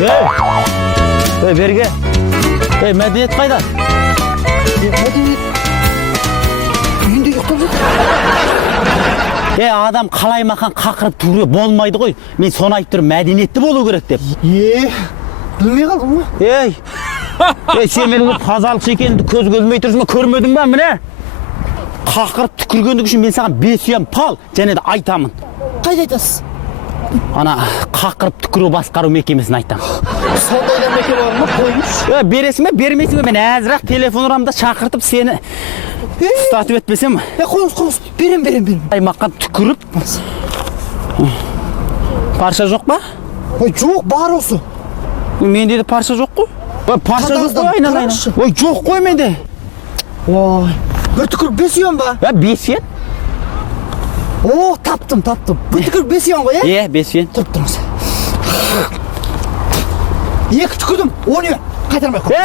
Ey berge. Ey medeniyet qayda? Medeniyet. Үйінде ұйықтап жатыр. Адам қалаймақан қақырып тұруы болмайды ғой. Мен соны айтып тұрмын, мәдениетті болу керек деп. Білмей қалдым ғой. Сен менің тазалықшы екенімді көз көрмей тұрсың ба, көрмедің ба міне? Қақырып түкіргендік үшін мен саған 5 ұям пал, және де айтамын. Қайда айтасыз? Ана қақырып түкіру басқару мекемесін айтамын. Сондайда мекеме бар ма? Қойыңыз. Бересің бе, бермейсің бе? Мен әзірақ телефон ұрамда шақыртып сені ұстатып етпесем. Қойыңыз. Берем. Аймаққа түкіріп. Парша жоқ па? Жоқ, бар осы. Менде де парша жоқ қой. Парша жоқ қой, айналайын. Жоқ қой менде. Бір түкіріп 5 ұям ба? 5 ұям. Таптым. Бір түкіріп 5 ұям ғой, 5 ұям. Тұрыңыз. 2 түкірдім, 10 ұям. Қайтармай қой.